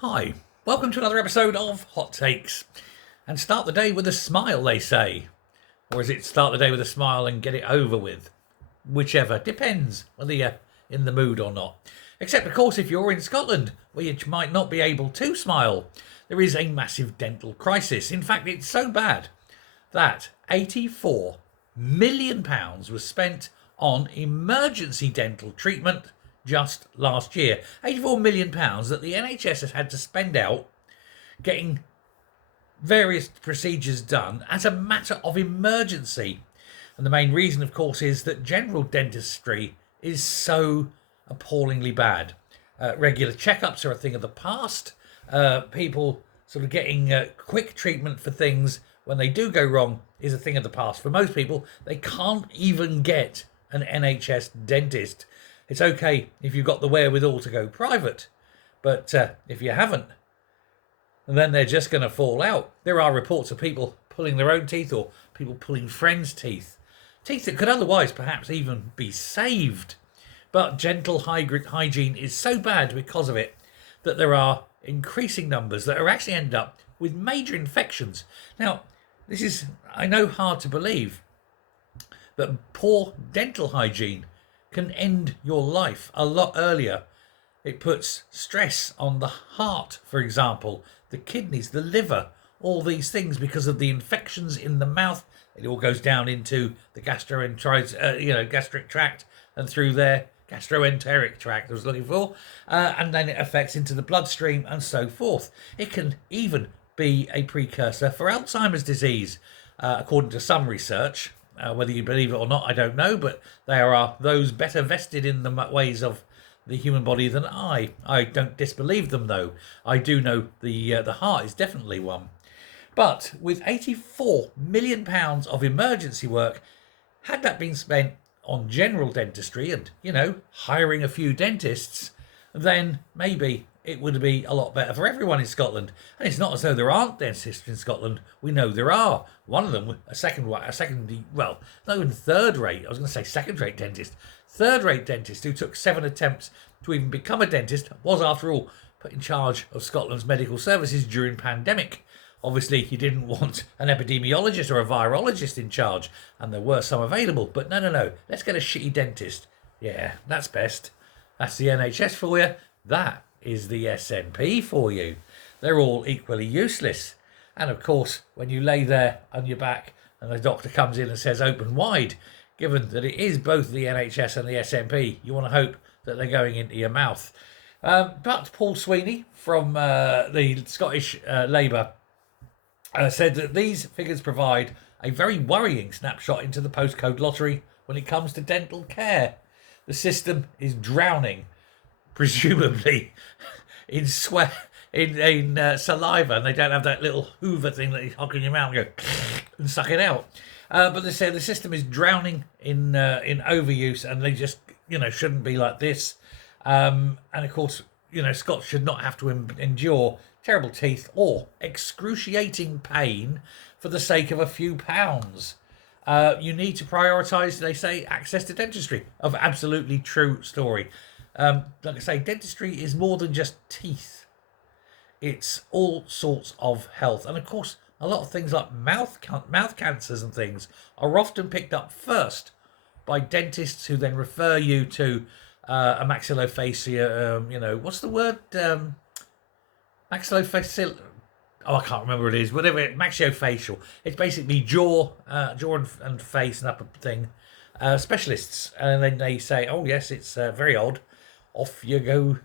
Hi, welcome to another episode of Hot Takes. And start the day with a smile, they say. Or is it start the day with a smile and get it over with? Whichever, depends whether you're in the mood or not. Except, of course, if you're in Scotland, where you might not be able to smile. There is a massive dental crisis. In fact, it's so bad that £84 million was spent on emergency dental treatment just last year. £84 million that the NHS has had to spend out getting various procedures done as a matter of emergency. And the main reason, of course, is that general dentistry is so appallingly bad. Regular checkups are a thing of the past. People sort of getting quick treatment for things when they do go wrong is a thing of the past. For most people, they can't even get an NHS dentist. It's okay if you've got the wherewithal to go private, but if you haven't, then they're just going to fall out. There are reports of people pulling their own teeth or people pulling friends' teeth that could otherwise perhaps even be saved. But dental hygiene is so bad because of it that there are increasing numbers that are actually end up with major infections. Now, this is, I know, hard to believe, but poor dental hygiene can end your life a lot earlier. It puts stress on the heart, for example, the kidneys, the liver, all these things because of the infections in the mouth. It all goes down into the gastric tract and through there, gastroenteric tract I was looking for, and then it affects into the bloodstream and so forth. It can even be a precursor for Alzheimer's disease, according to some research. Whether you believe it or not, I don't know, but there are those better vested in the ways of the human body than I. I don't disbelieve them, though. I do know the heart is definitely one. But with £84 million of emergency work, had that been spent on general dentistry and, hiring a few dentists, then maybe it would be a lot better for everyone in Scotland. And it's not as though there aren't dentists in Scotland. We know there are. One of them, not even third-rate, I was going to say second-rate dentist. Third-rate dentist who took 7 attempts to even become a dentist, was, after all, put in charge of Scotland's medical services during pandemic. Obviously, he didn't want an epidemiologist or a virologist in charge, and there were some available. But no, let's get a shitty dentist. Yeah, that's best. That's the NHS for you. That is the SNP for you. They're all equally useless. And of course, when you lay there on your back and the doctor comes in and says open wide, given that it is both the NHS and the SNP, you want to hope that they're going into your mouth. But Paul Sweeney from the Scottish Labour said that these figures provide a very worrying snapshot into the postcode lottery when it comes to dental care. The system is drowning, presumably, in sweat, in saliva, and they don't have that little Hoover thing that you hock in your mouth and go and suck it out. But they say the system is drowning in overuse, and they just shouldn't be like this. And of course, Scots should not have to endure terrible teeth or excruciating pain for the sake of a few pounds. You need to prioritise, they say, access to dentistry. Of absolutely true story. Like I say, dentistry is more than just teeth. It's all sorts of health. And of course, a lot of things like mouth cancers and things are often picked up first by dentists who then refer you to a maxillofacial, what's the word? Maxillofacial. Oh, I can't remember what it is. Whatever, maxillofacial. It's basically jaw and face and upper thing. Specialists. And then they say, oh, yes, it's very odd. Off you go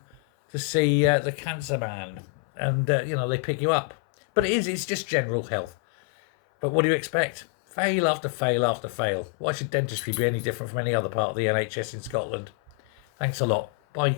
to see the cancer man. And, they pick you up. But it's just general health. But what do you expect? Fail after fail after fail. Why should dentistry be any different from any other part of the NHS in Scotland? Thanks a lot. Bye.